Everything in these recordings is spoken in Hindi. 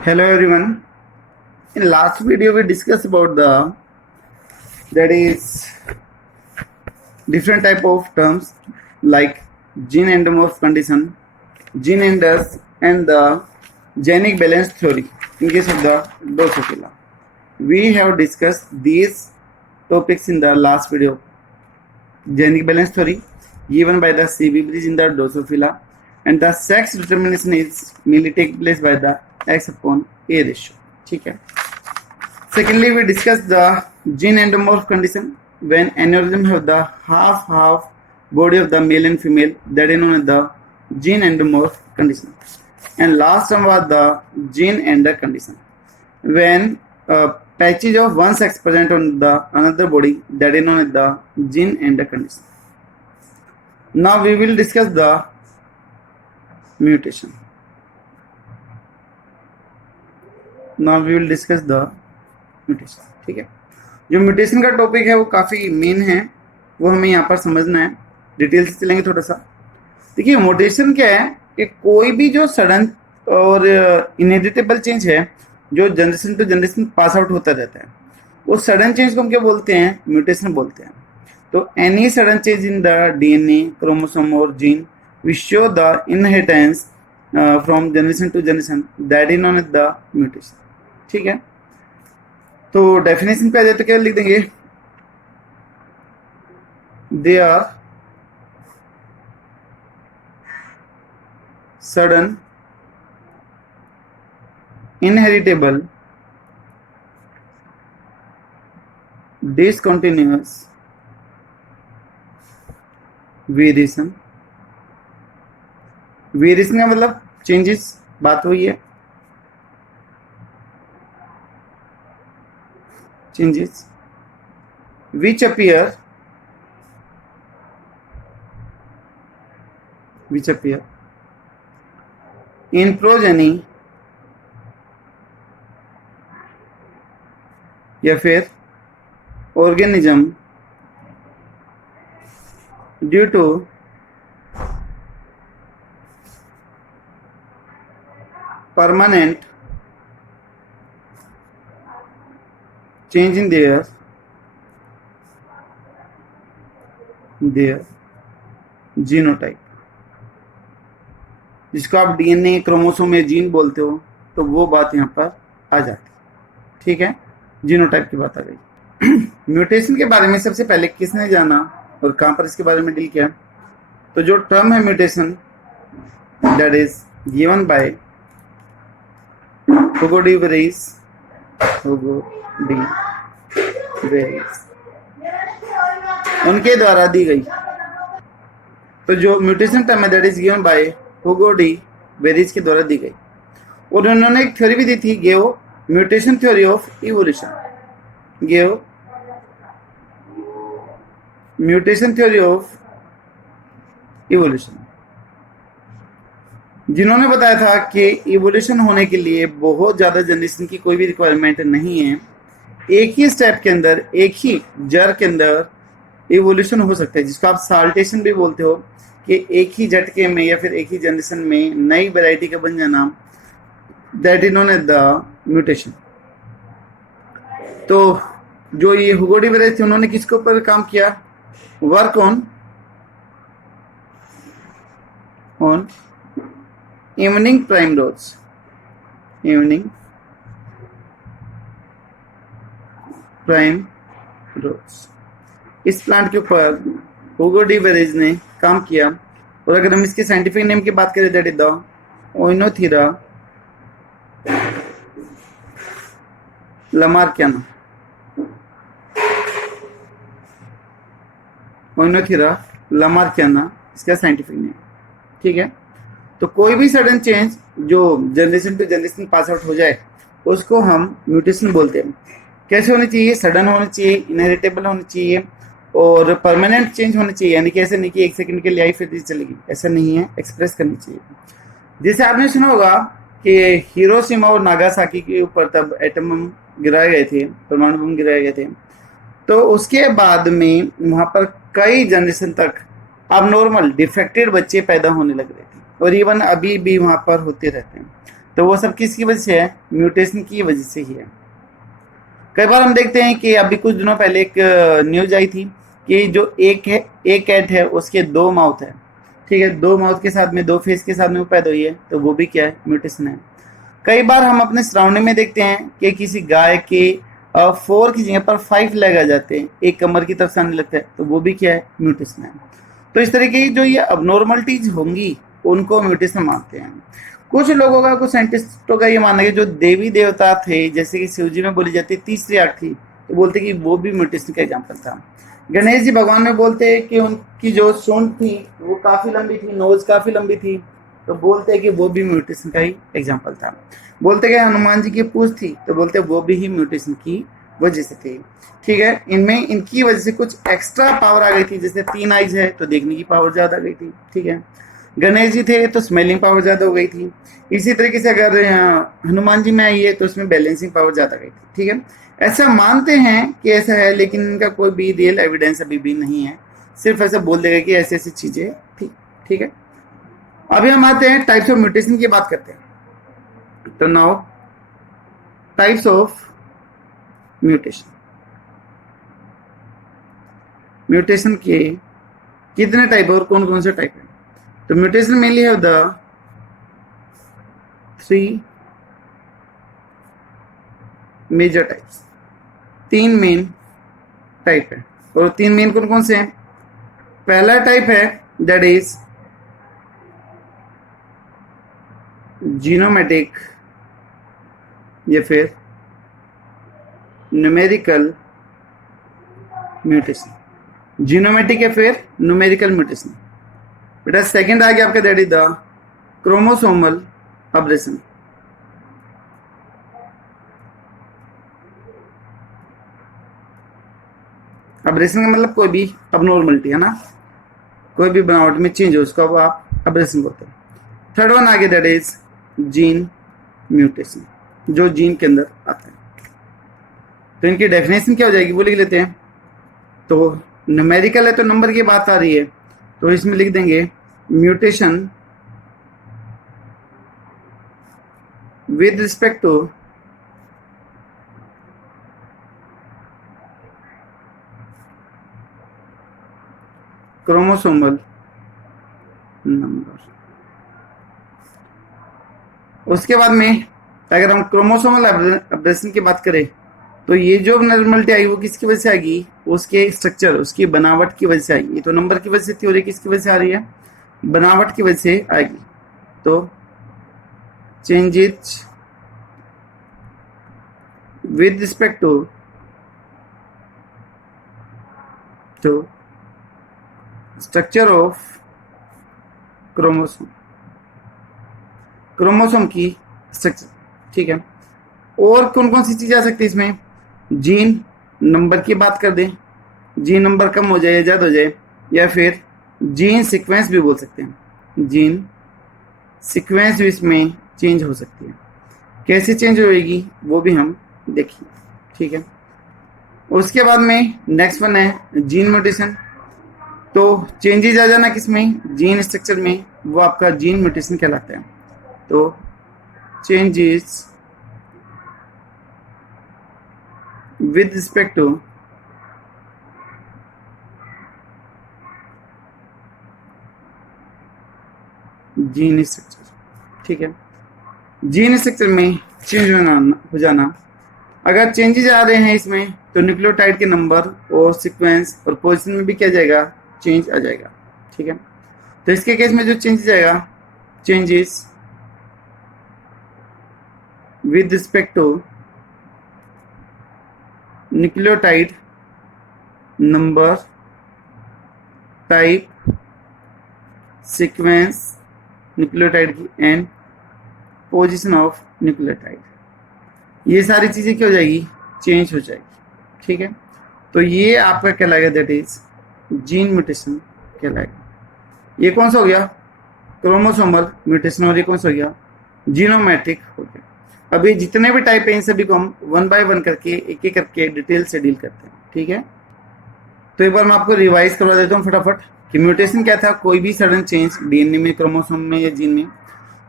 Hello everyone. In last video we discussed about the that is different type of terms like gene endomorph condition, gene enders, and the genic balance theory in case of the Drosophila. We have discussed these topics in the last video. Genic balance theory given by the CB bridge in the Drosophila, and the sex determination is mainly take place by the X upon A ratio. ठीक है. Secondly, we discussed the gene endomorph condition when aneurysm have the half body of the male and female, that is known as the gene endomorph condition. And last one was the gene ender condition when patches of one sex present on the another body, that is known as the gene ender condition. Now we will discuss the mutation. Now we will discuss the mutation. ठीक है, जो म्यूटेशन का टॉपिक है वो काफी मेन है, वो हमें यहाँ पर समझना है. डिटेल से चलेंगे थोड़ा सा. देखिए म्यूटेशन क्या है कि कोई भी जो सडन और इनहेरिटेबल चेंज है जो generation to generation pass out होता रहता है, वो सडन चेंज को हम क्या बोलते हैं? म्यूटेशन बोलते हैं. तो any sudden change in the DNA, chromosome और gene which show the inheritance from generation to generation, that is known as the mutation. ठीक है, तो डेफिनेशन पे आ जाए तो क्या लिख देंगे? They are sudden inheritable discontinuous variation. Variation का मतलब चेंजेस, बात हुई है. changes which appear in progeny या फिर organism due to permanent change in their genotype, जिसको आप डीएनए, क्रोमोसोम या जीन बोलते हो, तो वो बात यहाँ पर आ जाती. ठीक है, जीनोटाइप की बात आ गई. म्यूटेशन के बारे में सबसे पहले किसने जाना और कहाँ पर इसके बारे में डील किया? तो जो टर्म है mutation, that is given by Hugo D Vries, उनके द्वारा दी गई. तो जो म्यूटेशन टर्म है that is given by Hugo D Vries के द्वारा दी गई. और उन्होंने एक थ्योरी भी दी थी, gave mutation theory of evolution. Gave mutation theory of evolution, जिन्होंने बताया था कि इवोल्यूशन होने के लिए बहुत ज्यादा जनरेशन की कोई भी रिक्वायरमेंट नहीं है. एक ही स्टेप के अंदर, एक ही जड़ के अंदर इवोल्यूशन हो सकता है, जिसको आप साल्टेशन भी बोलते हो, कि एक ही झटके में या फिर एक ही जनरेशन में नई वैरायटी का बन जाना, that is known as the mutation. तो जो ये हुगो डी वेरिस थे, उन्होंने किसके ऊपर काम किया? Work on evening primrose. Evening prime रोज, इस प्लांट के ऊपर हुगो डी वेरिस ने काम किया. और अगर हम इसके साइंटिफिक नेम की बात करें, दैट इज द ओइनोथीरा लमार्कियाना. ओइनोथीरा लमार्कियाना इसका साइंटिफिक नेम. ठीक है, तो कोई भी सडन चेंज जो generation to generation pass out हो जाए, उसको हम म्यूटेशन बोलते हैं. कैसे होनी चाहिए? सडन होनी चाहिए, इनहेरिटेबल होनी चाहिए और परमानेंट चेंज होनी चाहिए. यानी कि ऐसे नहीं कि एक सेकंड के लिए आई फिर चलेगी, ऐसा नहीं है. एक्सप्रेस करनी चाहिए. जैसे आपने सुना होगा कि हिरोशिमा और नागासाकी के ऊपर तब एटम बम गिराए गए थे, परमाणु बम गिराए गए थे, तो उसके बाद में वहां पर कई जनरेशन तक अब नॉर्मल डिफेक्टेड बच्चे पैदा होने लग रहे थे. और इवन अभी भी वहां पर होते रहते हैं. तो वो सब किसकी वजह से है? म्यूटेशन की वजह से ही है। कई बार हम देखते हैं कि अभी कुछ दिनों पहले एक न्यूज आई थी कि जो एक कैट है उसके दो माउथ है, ठीक है, दो माउथ के साथ में, दो फेस के साथ में वो पैदा हुई है, तो वो भी क्या है? म्यूटेशन है। कई बार हम अपने सराउंडिंग में देखते हैं कि किसी गाय के 4 की जगह पर 5 लेग आ जाते हैं, एक कमर की तरफ से आने लगता है, तो वो भी क्या है? म्यूटेशन है। तो इस तरीके की जो ये अबनॉर्मलिटीज होंगी उनको म्यूटेशन मानते हैं। कुछ लोगों का, कुछ साइंटिस्टों का ये मानना है कि जो देवी देवता थे, जैसे कि शिव जी में बोली जाती तीसरी आंख थी, तो बोलते कि वो भी म्यूटेशन का एग्जाम्पल था। गणेश जी भगवान में बोलते हैं कि उनकी जो सूंड थी वो काफी लंबी थी, नोज काफी लंबी थी, तो बोलते हैं कि वो भी म्यूटेशन का ही एग्जाम्पल था। बोलते कि हनुमान जी की पूंछ थी, तो बोलते वो भी ही म्यूटेशन की वजह से थी। ठीक है, इनमें इनकी वजह से कुछ एक्स्ट्रा पावर आ गई थी, जैसे 3 आइज है तो देखने की पावर ज्यादा आ गई थी। ठीक है, गणेश जी थे तो स्मेलिंग पावर ज्यादा हो गई थी। इसी तरीके से अगर हनुमान जी में आई है तो उसमें बैलेंसिंग पावर ज्यादा गई थी। ठीक है, ऐसा मानते हैं कि ऐसा है, लेकिन इनका कोई भी रियल एविडेंस अभी भी नहीं है, सिर्फ ऐसा बोल देगा कि ऐसी ऐसी चीजें थी। ठीक है, अभी हम आते हैं टाइप्स ऑफ म्यूटेशन की बात करते हैं। तो now types of mutation. Mutation के कितने टाइप है और कौन कौन से टाइप है? तो mutation mainly have the 3 major types. 3 main type है, और 3 मेन कौन कौन से हैं? पहला टाइप है दैट इज जीनोमेटिक या फिर न्यूमेरिकल म्यूटेशन। जीनोमेटिक या फिर न्यूमेरिकल म्यूटेशन। बेटा सेकंड आ गया आपका that is the chromosomal abrasion. Abrasion का मतलब कोई भी अबनॉर्मलिटी है ना, कोई भी बनावट में चेंज हो उसको आप अब्रेशन बोलते हैं। थर्ड वन आ गया दैट इज जीन म्यूटेशन, जो जीन के अंदर आता है। तो इनकी डेफिनेशन क्या हो जाएगी वो लिख लेते हैं। तो न्यूमेरिकल है तो नंबर की बात आ रही है, तो इसमें लिख देंगे mutation with respect to chromosomal number. उसके बाद में अगर हम क्रोमोसोमल अब्रेशन की बात करें तो ये जो नॉर्मलिटी आई वो किसकी वजह से आएगी? उसके स्ट्रक्चर, उसकी बनावट की वजह से आएगी। ये तो नंबर की वजह से थी और ये किसकी वजह से आ रही है? बनावट की वजह से आएगी। तो changes with respect to structure of chromosome, chromosome की स्ट्रक्चर। ठीक है, और कौन कौन सी चीजें आ सकती है इसमें? जीन नंबर की बात कर दें, जीन नंबर कम हो जाए या ज्यादा हो जाए, या फिर जीन सीक्वेंस भी बोल सकते हैं। जीन सीक्वेंस भी इसमें चेंज हो सकती है। कैसे चेंज होएगी वो भी हम देखेंगे। ठीक है, उसके बाद में नेक्स्ट वन है जीन म्यूटेशन। तो चेंजेस आ जाना किसमें? जीन स्ट्रक्चर में, वो आपका जीन म्यूटेशन कहलाता है। तो changes with respect to gene structure. ठीक है, जीन स्ट्रक्चर में चेंज हो जाना। अगर चेंजेस आ रहे हैं इसमें तो न्यूक्लियोटाइड के नंबर और सीक्वेंस और पोजीशन में भी क्या जाएगा? चेंज आ जाएगा। ठीक है, तो इसके केस में जो चेंज जाएगा, changes with respect to nucleotide number, type, sequence nucleotide की एंड पोजीशन ऑफ न्यूक्लियोटाइड, ये सारी चीजें क्या हो जाएगी? चेंज हो जाएगी। ठीक है, तो ये आपका कहलाएगा दैट इज जीन म्यूटेशन कहलाएगा। ये कौन सा हो गया? Chromosomal mutation. और ये कौन सा हो गया? जीनोमेट्रिक हो गया। अभी जितने भी टाइप है इन सभी को हम 1 बाय 1 करके एक एक करके डिटेल से डील करते हैं। ठीक है, तो एक बार मैं आपको रिवाइज करवा देता हूँ फटाफट कि म्यूटेशन क्या था? कोई भी सडन चेंज डीएनए में, क्रोमोसोम में या जीन में।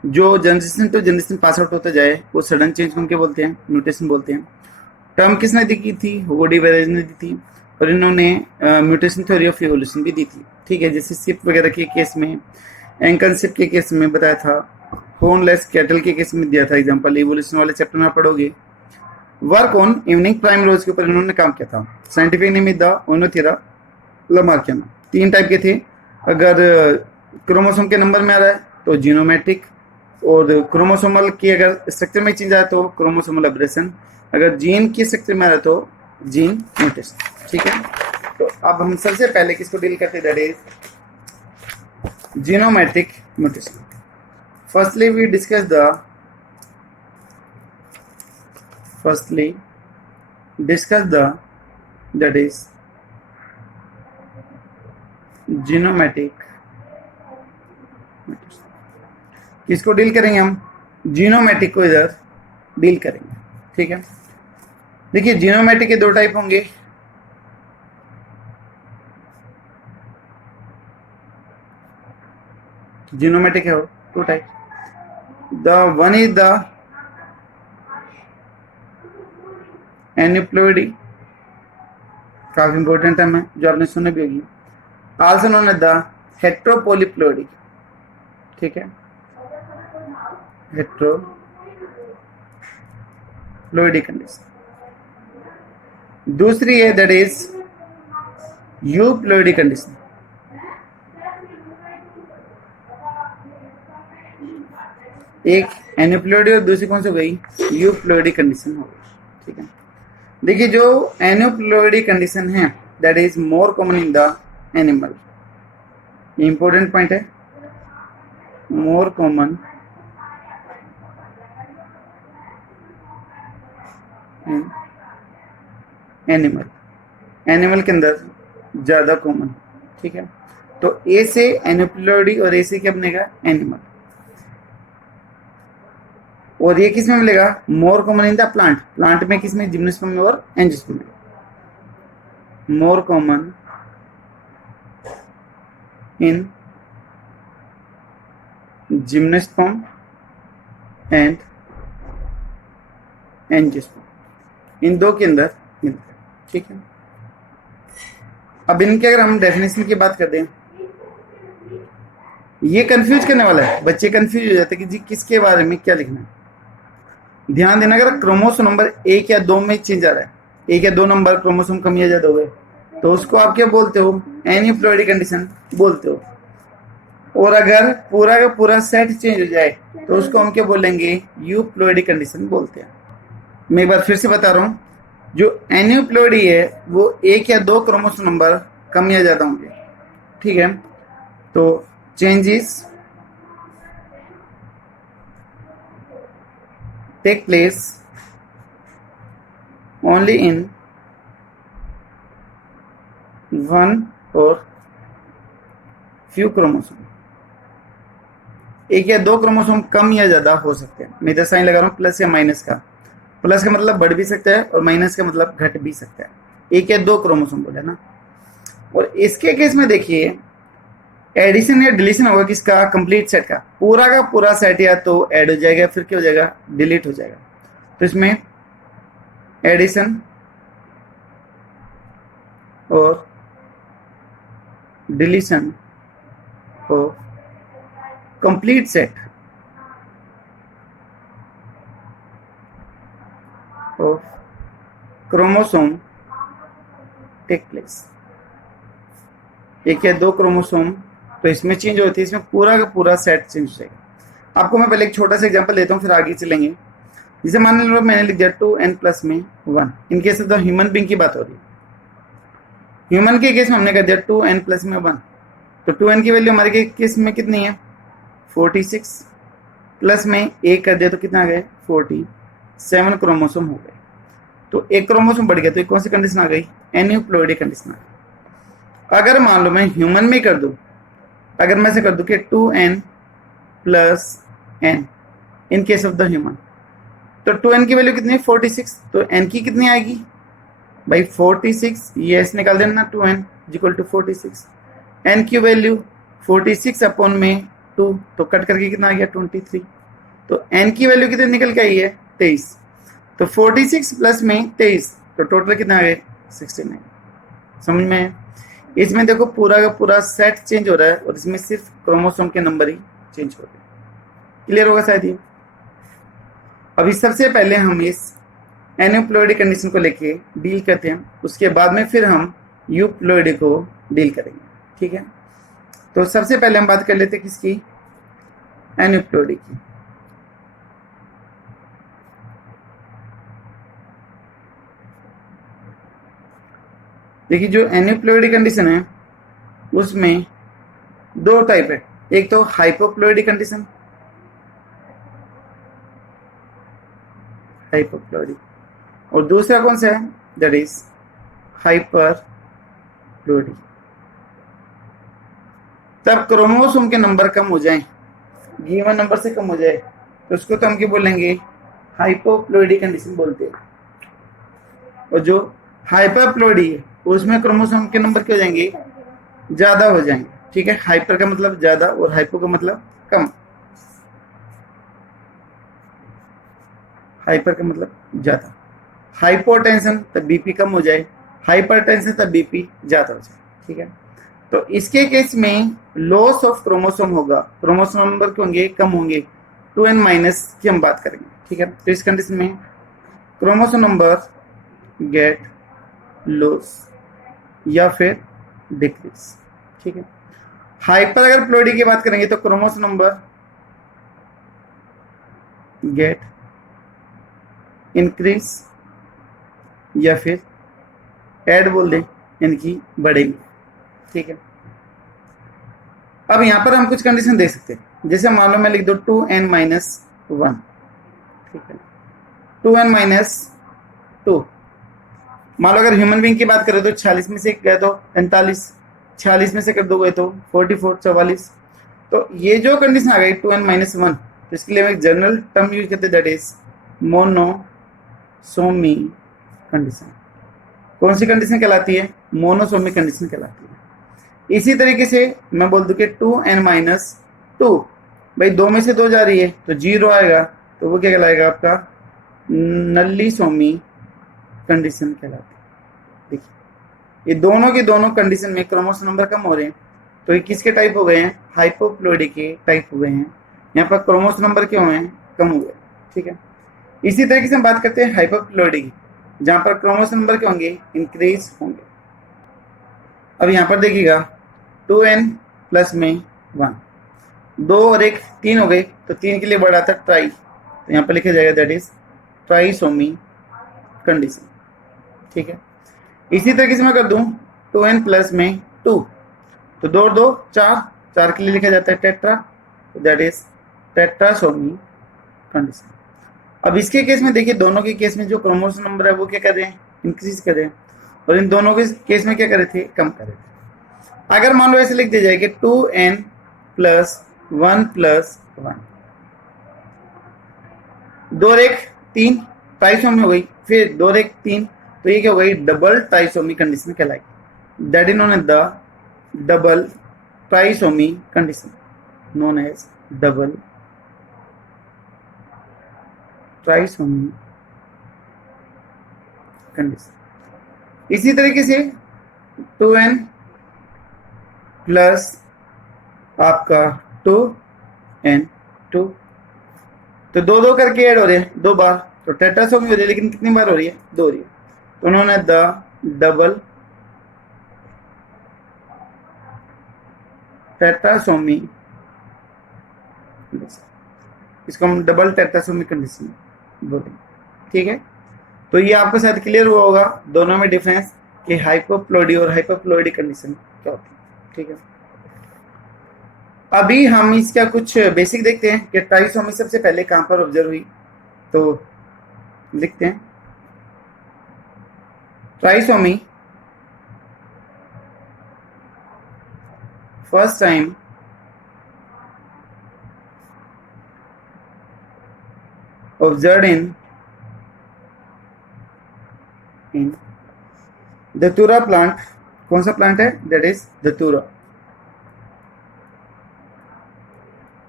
जो generation to generation pass out होता जाए वो सडन चेंज को क्या बोलते हैं, म्यूटेशन बोलते हैं। टर्म किसने दी की थी, वुडी बेरेज ने दी थी, और इन्होंने म्यूटेशन थ्योरी ऑफ इवोल्यूशन भी दी थी, ठीक है। जैसे शिप वगैरह के केस में, एंकल शिप के केस में बताया था, हॉर्नलेस कैटल के केस में दिया था एग्जांपल, इवोल्यूशन वाले चैप्टर में पढ़ोगे। वर्क ऑन इवनिंग प्राइम रोज के ऊपर इन्होंने काम किया था। Scientific name the ओनोथेरा लमार्कियम। 3 टाइप के थे। अगर क्रोमोसोम के नंबर में आ रहा है तो जीनोमेट्रिक, और क्रोमोसोमल की अगर स्ट्रक्चर में चेंज आया तो क्रोमोसोमल एब्रेशन, अगर जीन की स्ट्रक्चर में आ रहा है तो जीन म्यूटेशन, ठीक है। तो अब हम सबसे पहले किसको डील करते हैं, that is जीनोमेट्रिक mutation. Firstly we discuss the that is जीनोमेटिक। किसको डील करेंगे हम, जीनोमेटिक को इधर डील करेंगे, ठीक है। देखिए जीनोमेटिक के 2 टाइप होंगे। जीनोमेटिक है 2 type. The one is the aneuploidy, काफी इंपॉर्टेंट टर्म है जो आपने सुने भी होगी। आल्सो नोन एज द हेट्रोपोलिप्लॉइडी, ठीक है, हेट्रोप्लॉइडी कंडीशन। दूसरी है दैट इज यूप्लॉइडी कंडीशन। एक एन्यूप्लॉइडी और दूसरी कौन सी हो गई, यूप्लॉइडी कंडीशन हो गई, ठीक है। देखिए जो एन्यूप्लॉइडी कंडीशन है that is more common in the animal, important point है, मोर कॉमन इन एनिमल के अंदर ज्यादा कॉमन, ठीक है। तो ए से एन्यूप्लॉइडी और ए से क्या बनेगा, एनिमल। और ये किस में मिलेगा, more common in the plant में किसमें, जिम्नोस्पर्म में और एंजियोस्पर्म में। More common in gymnosperm and angiosperm, इन 2 के अंदर मिलता है, ठीक है। अब इनके अगर हम डेफिनेशन की बात करते हैं, ये कंफ्यूज करने वाला है, बच्चे कंफ्यूज हो जाते हैं कि जी किसके बारे में क्या लिखना है। ध्यान देना, अगर क्रोमोसोम नंबर 1 या 2 में चेंज आ रहा है, 1 या 2 नंबर क्रोमोसोम कम या ज्यादा हो गए, तो उसको आप क्या बोलते हो, एन्यूप्लॉइडी कंडीशन बोलते हो। और अगर पूरा का पूरा सेट चेंज हो जाए तो उसको हम क्या बोलेंगे, यूप्लॉइडी कंडीशन बोलते हैं। मैं एक बार फिर से बता रहा हूं, जो एन्यूप्लॉइडी है वो 1 या 2 क्रोमोसोम नंबर कम या ज्यादा होंगे, ठीक है। तो changes take place only in one or few chromosome। 1 या 2 क्रोमोसोम कम या ज्यादा हो सकते हैं। मैं इधर साइन लगा रहा हूँ प्लस या माइनस का। प्लस का मतलब बढ़ भी सकता है और माइनस का मतलब घट भी सकता है। 1 या 2 क्रोमोसोम बोले ना। और इसके केस में देखिए एडिशन या डिलीशन होगा किसका, कंप्लीट सेट का। पूरा सेट या तो ऐड हो जाएगा फिर क्या हो जाएगा, डिलीट हो जाएगा। तो इसमें एडिशन और deletion of complete set of chromosome take place. 1 या 2 क्रोमोसोम तो इसमें चेंज होती है, इसमें पूरा का पूरा सेट चेंज हो जाएगा। आपको मैं पहले एक छोटा सा एग्जांपल देता हूँ फिर आगे चलेंगे। जैसे मान लो मैंने लिख दिया 2n प्लस में 1। In case of the human being की बात हो रही है। ह्यूमन के केस में हमने कर दिया 2n प्लस में 1। तो 2n की वैल्यू हमारे केस में कितनी है, 46। प्लस में 1 कर दिया तो कितना आ गए, 47 क्रोमोसोम हो गए। तो 1 क्रोमोसोम बढ़ गया तो कौन सी कंडीशन आ गई, एन्यूप्लॉइडी कंडीशन आ गई। अगर मान लो मैं ह्यूमन में कर दूं, अगर मैं से कर दूं कि 2n plus n in case of the human, तो 2n की वैल्यू कितनी है, 46। तो n की कितनी आएगी भाई 46, ये s निकाल देना, 2n इक्वल टू 46। n की वैल्यू 46 अपॉन में 2, तो कट करके कितना आ गया 23। तो n की वैल्यू कितनी निकल के आई है 23। तो 46 प्लस में 23, तो टोटल कितना आ गए 69। समझ में है? इसमें देखो पूरा का पूरा सेट चेंज हो रहा है और इसमें सिर्फ क्रोमोसोम के नंबर ही चेंज हो रहे हैं। क्लियर होगा शायद ये। अभी सबसे पहले हम इस एन्यूप्लॉइडी कंडीशन को लेके डील करते हैं, उसके बाद में फिर हम यूप्लॉइडी को डील करेंगे। ठीक है, तो सबसे पहले हम बात कर लेते हैं किसकी, एन्यूप्लॉइडी की। देखिए जो एन्यूप्लॉइडी कंडीशन है उसमें दो टाइप है, एक तो हाइपोप्लॉइडी कंडीशन, हाइपोप्लॉइडी, और दूसरा कौन सा है, दैट इज हाइपरप्लॉइडी। तब क्रोमोसोम के नंबर कम हो जाएं, गिवन नंबर से कम हो जाए, तो उसको तो हम क्या बोलेंगे, हाइपोप्लॉइडी कंडीशन बोलते हैं। और जो हाइपरप्लॉइडी है उसमें क्रोमोसोम के नंबर क्या हो जाएंगे, ज्यादा हो जाएंगे। ठीक है, हाइपर का मतलब ज्यादा और हाइपो का मतलब कम। हाइपर का मतलब ज्यादा, हाइपोटेंशन तब बीपी कम हो जाए, हाइपरटेंशन तब बीपी ज्यादा हो जाए। ठीक है, तो इसके केस में लॉस ऑफ क्रोमोसोम होगा, क्रोमोसोम नंबर के होंगे कम होंगे, 2n माइनस की हम बात करेंगे। ठीक है, तो इस कंडीशन में क्रोमोसोम नंबर गेट लॉस या फिर डिक्रीज। ठीक है, हाइपर अगर प्लॉइडी की बात करेंगे तो क्रोमोसोम नंबर गेट इंक्रीज या फिर ऐड बोल दें, इनकी बढ़ेगी। ठीक है, अब यहां पर हम कुछ कंडीशन देख सकते हैं, जैसे मान लो मैं लिख दो 2n माइनस 1। ठीक है, 2n माइनस 2। मान लो अगर ह्यूमन बीइंग की बात करें तो 46 में से गए तो 45, 46 में से कर दो गए तो 44, 44। तो ये जो कंडीशन आ गई 2n माइनस 1, तो इसके लिए हम एक जनरल टर्म यूज करते हैं, दैट इज मोनोसोमी कंडीशन। कौन सी कंडीशन कहलाती है, मोनोसोमी कंडीशन कहलाती है। इसी तरीके से मैं बोल दूं कि 2n माइनस 2, भाई 2 में से 2 जा रही है तो 0 आएगा, तो वो क्या कहलाएगा आपका नल्लीसोमी कंडीशन कहलाती है। देखिए ये दोनों की दोनों कंडीशन में क्रोमोसोम नंबर कम हो रहे हैं, तो ये किसके टाइप हो गए हैं, हाइपोप्लॉइडी के टाइप हो गए हैं। यहाँ पर क्रोमोसोम नंबर क्या हुए हैं, कम हुए। ठीक है, इसी तरीके से हम बात करते हैं हाइपरप्लॉइडी की, जहां पर क्रोमोसोम नंबर क्या होंगे, इंक्रीज होंगे। अब यहाँ पर देखिएगा 2n प्लस में 1, 2 और 1 3 हो गए, तो 3 के लिए वर्ड आता है ट्राई, तो यहाँ पर लिखा जाएगा दैट इज ट्राइसोमी कंडीशन। ठीक है, इसी तरीके से मैं कर दूं 2n प्लस में 2, तो 2 और 2 4, 4 के लिए लिखा जाता है टेट्रा, तो दैट इज टेट्रासोमी कंडीशन। अब इसके केस में देखिए, दोनों के केस में जो क्रोमोसोम नंबर है वो क्या कर रहे हैं, इंक्रीज कर रहे हैं, और इन दोनों के केस में क्या कर रहे थे, कम कर रहे थे। अगर मान लो ऐसे लिख दिया जाए कि 2n प्लस 1 प्लस 1, 2 और 1 3, ट्राइसोमी हो गई, फिर 2 और 1 3, तो ये क्या हो गई, डबल ट्राइसोमी कंडीशन कहलाएगी। That is known as the double trisomy condition, known as double trisomy condition. इसी तरीके से 2n प्लस आपका 2n2, तो 2 करके ऐड हो रहे हैं 2 बार, तो टेट्रासोमी हो रही है, लेकिन कितनी बार हो रही है, 2 हो रही है, तो उन्होंने द डबल टेट्रासोमी, इसको हम डबल टेट्रासोमी कंडीशन बोलेंगे। ठीक है, तो ये आपको शायद क्लियर हुआ होगा दोनों में डिफरेंस कि हाइपोप्लॉइडी और हाइपरप्लॉइडी कंडीशन क्या होती है। ठीक है, अभी हम इसका कुछ बेसिक देखते हैं कि ट्राइसोमी सबसे पहले कहां पर ऑब्जर्व हुई, तो लिखते हैं trisomy first time observed in धतूरा प्लांट। कौन सा प्लांट है, दैट इज धतूरा।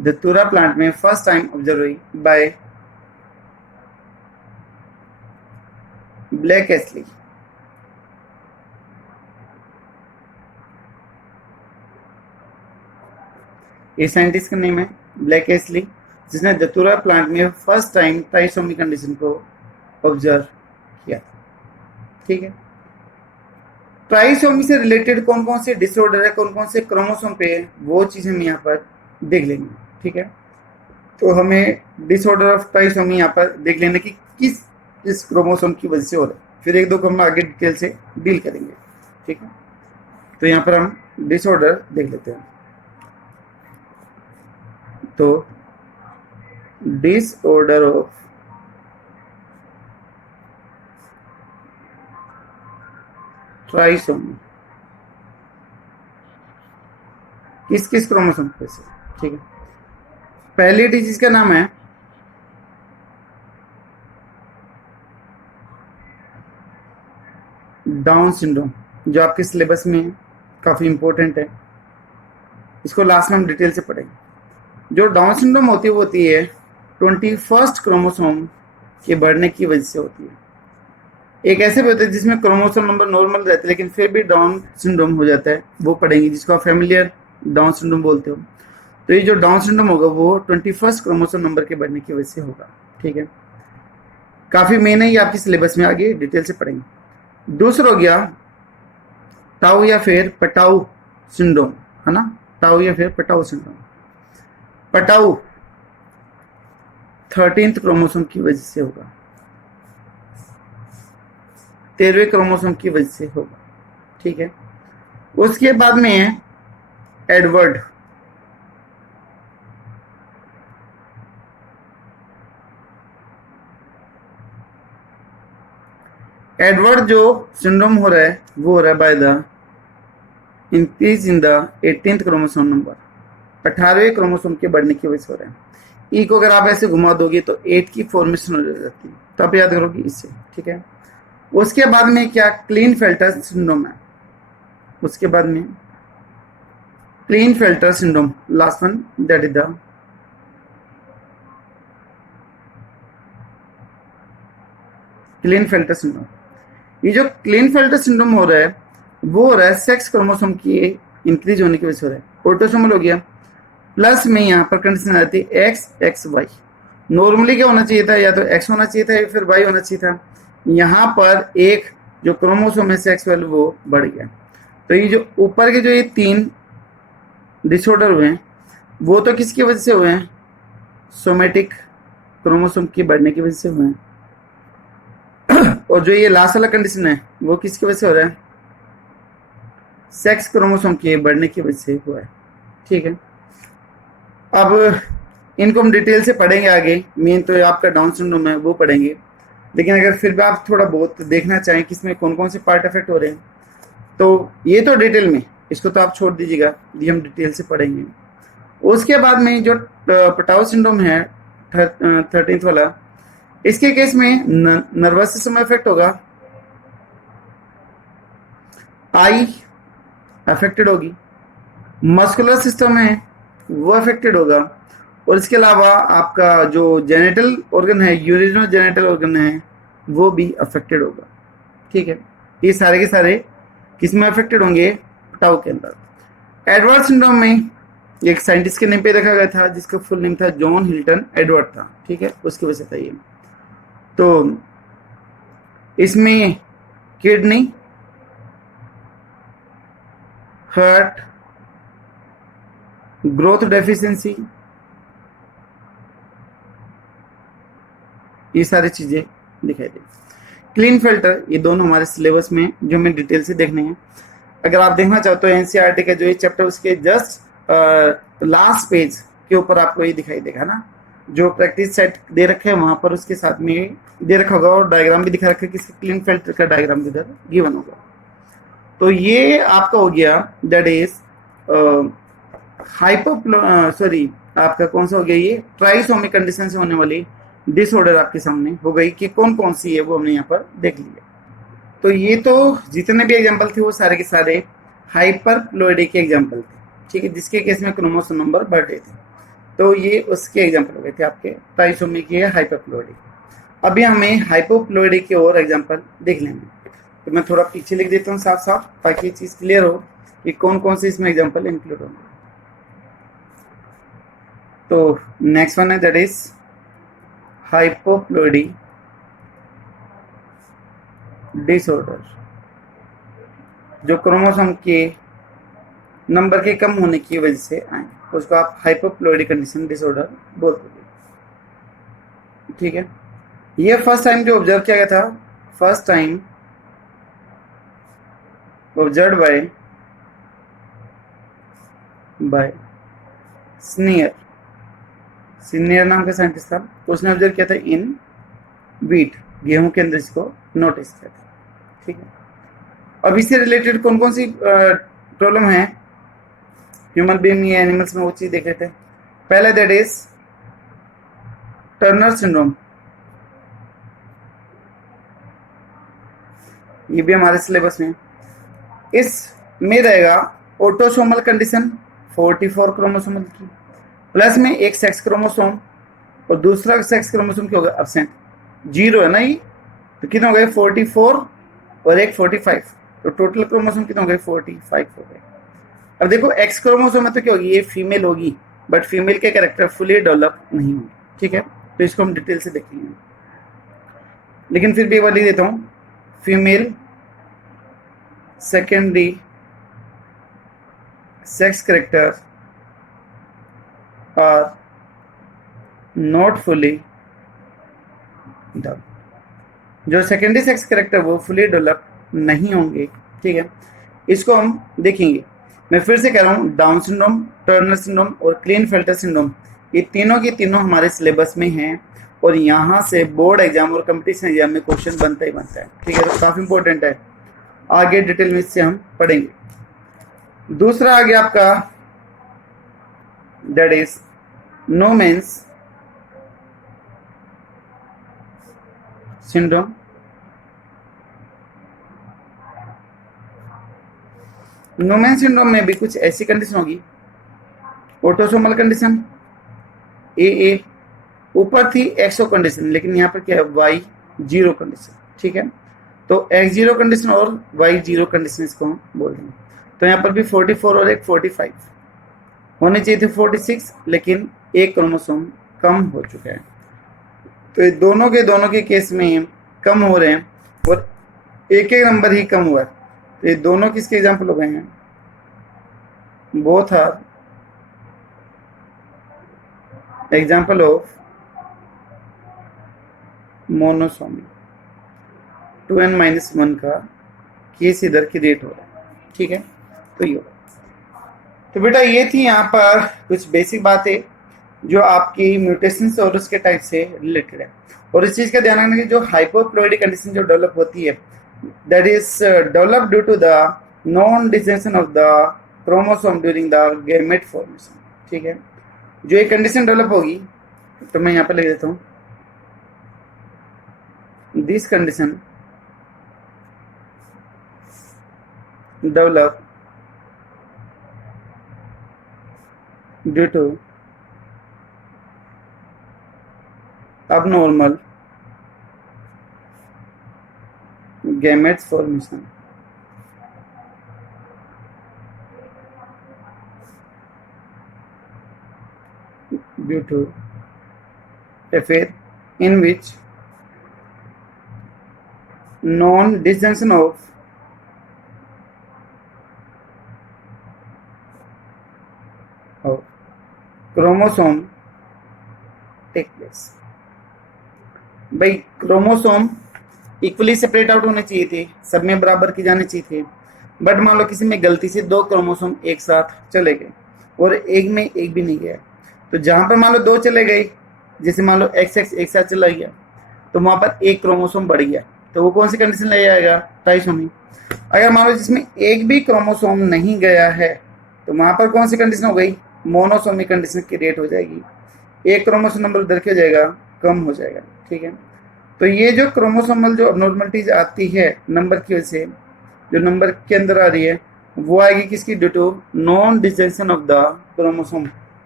दत्तूरा प्लांट में फर्स्ट टाइम ऑब्जर्व हुई बाय ब्लैक एस्ली। ये साइंटिस्ट का नेम है ब्लैक एस्ली, जिसने दत्तूरा प्लांट में फर्स्ट टाइम ट्राइसोमी कंडीशन को ऑब्जर्व किया। ठीक है, ट्राइसोमी से रिलेटेड कौन कौन से डिसऑर्डर है, कौन कौन से क्रोमोसोम पे है, वो चीज हम यहाँ पर देख लेंगे। ठीक है, तो हमें डिसऑर्डर ऑफ ट्राइसोमी यहाँ पर देख लेना कि किस क्रोमोसोम की वजह से हो रहा है, फिर एक दो को हम आगे डिटेल से डील करेंगे। ठीक है, तो यहाँ पर हम डिसऑर्डर देख लेते हैं। तो डिसऑर्डर ऑफ ट्राइसोमी किस किस क्रोमोसोम पे से। ठीक है, पहली डिजीज का नाम है डाउन सिंड्रोम, जो आपके सिलेबस में काफी इंपॉर्टेंट है, इसको लास्ट में हम डिटेल से पढ़ेंगे। जो डाउन सिंड्रोम होती है 21st क्रोमोसोम के बढ़ने की वजह से होती है। एक ऐसे भी होता है जिसमें क्रोमोसोम नंबर नॉर्मल रहते हैं लेकिन फिर भी डाउन सिंड्रोम हो जाता है, वो पढ़ेंगे, जिसको आप फैमिलियर डाउन सिंड्रोम बोलते हो। तो ये जो डाउन सिंड्रोम होगा वो 21st क्रोमोसोम नंबर के बढ़ने की वजह से होगा। ठीक है, काफी मेन है, ये आपके सिलेबस में आगे डिटेल से पढ़ेंगे। दूसरा हो गया टाउ या फिर पटाउ सिंड्रोम, है ना, टाउ या फिर Patau syndrome. Patau 13th chromosome की वजह से होगा, 13वें क्रोमोसोम की वजह से होगा। ठीक है, उसके बाद में है एडवर्ड। एडवर्ड जो सिंड्रोम हो रहा है वो हो रहा है by the increase in the 18th chromosome number, 18वें chromosome के बढ़ने की वजह से हो रहा है। ई को अगर आप ऐसे घुमा दोगे तो 8 की फॉर्मेशन हो जाती है, तो आप याद करोगे इससे। ठीक है, उसके बाद में क्या क्लीनफेल्टर सिंड्रोम है, उसके बाद में क्लीनफेल्टर syndrome, last one, that is the क्लीनफेल्टर syndrome. ये जो क्लीनफेल्टर सिंड्रोम हो रहा है वो हो रहा है सेक्स क्रोमोसोम की इंक्रीज होने की वजह से हो रहा है। ऑटोसोमल हो गया, प्लस में यहाँ पर कंडीशन आती है एक्स एक्स वाई। नॉर्मली क्या होना चाहिए था, या तो एक्स होना चाहिए था या फिर वाई होना चाहिए था। यहाँ पर एक जो क्रोमोसोम है सेक्स वाले वो बढ़ गया। तो ये जो ऊपर के जो ये 3 डिसऑर्डर हुए हैं वो तो किसकी वजह से हुए हैं, सोमेटिक क्रोमोसोम के बढ़ने की वजह से हुए हैं। और जो ये लास्ट वाला कंडीशन है वो किसकी वजह से हो रहा है, सेक्स क्रोमोसोम के बढ़ने की वजह से हुआ है। ठीक है, अब इनको हम डिटेल से पढ़ेंगे आगे। मेन तो आपका डाउन सिंड्रोम है वो पढ़ेंगे, लेकिन अगर फिर भी आप थोड़ा बहुत देखना चाहें कि इसमें कौन कौन से पार्ट अफेक्ट हो रहे हैं तो ये तो डिटेल में, इसको तो आप छोड़ दीजिएगा, ये हम डिटेल से पढ़ेंगे। उसके बाद में जो पटाउ सिंड्रोम है 13th वाला, इसके केस में नर्वस सिस्टम में इफेक्ट होगा, आई अफेक्टेड होगी, मस्कुलर सिस्टम है वो अफेक्टेड होगा, और इसके अलावा आपका जो जेनेटल ऑर्गन है, यूरिनो जेनेटल ऑर्गन है, वो भी अफेक्टेड होगा। ठीक है, ये सारे के सारे किसमें अफेक्टेड होंगे, टाउ के अंदर। एडवर्ड सिंड्रोम में एक साइंटिस्ट के नेम पे रखा गया था जिसका फुल नेम था जॉन हिल्टन एडवर्ड था। ठीक है, उसकी वजह से था ये। तो इसमें किडनी, हार्ट, ग्रोथ डेफिशिएंसी, ये सारी चीजें दिखाई दे। क्लीनफेल्टर, ये दोनों हमारे सिलेबस में जो हमें डिटेल से देखने हैं। अगर आप देखना चाहते हो एनसीईआरटी का जो ये चैप्टर, उसके जस्ट लास्ट पेज के ऊपर आपको ये दिखाई देगा ना, जो प्रैक्टिस सेट दे रखे हैं वहां पर उसके साथ में दे रखा होगा, और डायग्राम भी दिखा रखा है, किसी क्लीनफेल्टर का डायग्राम इधर गिवन होगा। तो ये आपका हो गया, दैट इज आपका कौन सा हो गया, ये ट्राइसोमिक कंडीशन से होने वाली डिसऑर्डर आपके सामने हो गई कि कौन कौन सी है, वो हमने यहाँ पर देख लिया। तो ये तो जितने भी एग्जांपल थे वो सारे के सारे हाइपरप्लॉइडी के एग्जांपल थे। ठीक है, जिसके केस में क्रोमोसोम नंबर बढ़ रहे थे। तो ये उसके एग्जाम्पल हो गए थे आपके ट्राइसोमी की है हाइपरप्लॉइडी। अभी हमें हाइपोप्लॉइडी के और एग्जाम्पल देख लेंगे। तो मैं थोड़ा पीछे लिख देता हूँ साफ साफ, ताकि ये चीज़ क्लियर हो कि कौन कौन से इसमें एग्जाम्पल इंक्लूड होंगे। तो नेक्स्ट वन है दैट इज हाइपोप्लॉइडी डिसऑर्डर, जो क्रोमोसोम के नंबर के कम होने की वजह से आए, उसको आप हाइपोप्लॉइडी कंडीशन डिसऑर्डर बोलते हैं। ठीक है, ये फर्स्ट टाइम जो ऑब्जर्व किया गया था, फर्स्ट टाइम ऑब्जर्व बाय स्नीयर, स्नीयर नाम का साइंटिस्ट था, तो उसने ऑब्जर्व किया था इन व्हीट, गेहूं के अंदर इसको नोटिस किया था। ठीक है, अब इससे रिलेटेड कौन कौन सी प्रॉब्लम है ह्यूमन बीइंग या एनिमल्स में, वो चीज देख लेते हैं। पहले दैट इज टर्नर सिंड्रोम, ये भी हमारे सिलेबस में। इसमें रहेगा ऑटोसोमल कंडीशन 44 क्रोमोसोमल की, प्लस में एक सेक्स क्रोमोसोम और दूसरा सेक्स क्रोमोसोम क्या होगा, एब्सेंट, 0 है ना ये, तो कितने हो गए 44 और एक 45, तो टोटल क्रोमोसोम कितने हो गए 45 हो गए। अब देखो एक्स क्रोमोसोम है तो क्या होगी, ये फीमेल होगी, बट फीमेल के कैरेक्टर फुली डेवलप नहीं होंगे। ठीक है, तो इसको हम डिटेल से देखेंगे, लेकिन फिर भी एक बार लिख देता हूँ, female secondary sex character are not fully develop, जो सेकेंडरी सेक्स कैरेक्टर वो फुली डेवलप नहीं होंगे। ठीक है, इसको हम देखेंगे। मैं फिर से कह रहा हूँ, डाउन सिंड्रोम, टर्नर सिंड्रोम और क्लीनफेल्टर सिंड्रोम, ये तीनों के तीनों हमारे सिलेबस में हैं और यहाँ से बोर्ड एग्जाम और कंपटीशन एग्जाम में क्वेश्चन बनता ही बनता है। ठीक है, तो काफ़ी इंपॉर्टेंट है, आगे डिटेल में इससे हम पढ़ेंगे। दूसरा आ गया आपका that is no man's syndrome. नोमेन syndrome में भी कुछ ऐसी कंडीशन होगी, ऑटोसोमल कंडीशन ए, ऊपर थी एक्सो कंडीशन, लेकिन यहाँ पर क्या है Y0 कंडीशन। ठीक है, तो X0 कंडीशन और Y0 कंडीशन इसको हम बोल देंगे। तो यहाँ पर भी 44 और एक 45 होने चाहिए थे 46, लेकिन एक क्रोमोसोम कम हो चुका है, तो ये दोनों के केस में कम हो रहे हैं और एक एक नंबर ही कम हुआ है। तो ये दोनों किसके एग्जाम्पल हो गए हैं, both are example of monosomy, 2n-1 का केस इधर की रेट हो रहा है। ठीक है, तो ये तो बेटा ये थी यहाँ पर कुछ बेसिक बातें जो आपकी म्यूटेशंस और उसके टाइप से रिलेटेड है। और इस चीज़ का ध्यान रखना कि जो हाइपोप्लॉइडी कंडीशन जो डेवलप होती है, that is develop due to the non डिसेंशन of the chromosome during the gamete formation. ठीक है, जो एक कंडीशन डेवलप होगी, तो मैं यहाँ पर लिख देता हूँ, this condition develop due to abnormal gametes formation due to affair in which non-disjunction of chromosome take place. भाई क्रोमोसोम इक्वली सेपरेट आउट होने चाहिए थे, सब में बराबर की जाने चाहिए थे, बट मान लो किसी में गलती से 2 क्रोमोसोम एक साथ चले गए और एक में एक भी नहीं गया, तो जहां पर मान लो 2 चले गए, जैसे मान लो XX एक साथ चला गया, तो वहां पर एक क्रोमोसोम बढ़ गया, तो वो कौन सी कंडीशन ले जाएगा, ट्राइसोमी। अगर मान लो जिसमें एक भी क्रोमोसोम नहीं गया है, तो वहां पर कौन सी कंडीशन हो गई, मोनोसोमी कंडीशन की रेट हो जाएगी, एक क्रोमोसोम नंबर उधर क्या हो जाएगा, कम हो जाएगा। ठीक है, तो ये जो क्रोमोसोमल जो अबनॉर्मलिटीज आती है नंबर की वजह से, जो नंबर के अंदर आ रही है, वो आएगी किसकी, due to non डिसेंशन of the chromosome,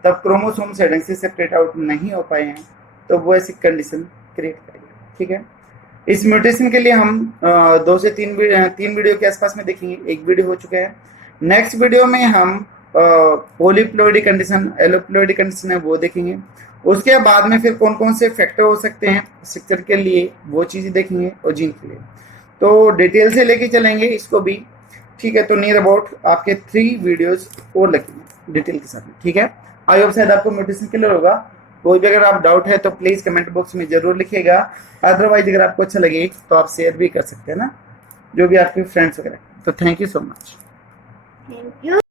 तब क्रोमोसोम्स ढंग से सेपरेट आउट नहीं हो पाए हैं, तो वो ऐसी कंडीशन क्रिएट करेगा। ठीक है, इस म्यूटेशन के लिए हम 2 से 3 वीडियो के आसपास में देखेंगे। एक वीडियो हो चुका है। नेक्स्ट वीडियो में हम पॉलीप्लोइडी कंडीशन, एलोप्लोइडी कंडीशन है वो देखेंगे। उसके बाद में फिर कौन कौन से फैक्टर हो सकते हैं स्ट्रक्चर के लिए, वो चीज़ें देखेंगे, और जीन के लिए तो डिटेल से लेके चलेंगे इसको भी। ठीक है, तो नियर अबाउट आपके 3 वीडियोस और लगेंगे डिटेल के साथ में। ठीक है, आई होप शायद आपको म्यूटेशन क्लियर होगा। कोई भी अगर आप डाउट है तो प्लीज कमेंट बॉक्स में जरूर लिखिएगा। अदरवाइज अगर आपको अच्छा लगे तो आप शेयर भी कर सकते हैं ना, जो भी आपके फ्रेंड्स वगैरह। तो thank you so much. Thank you.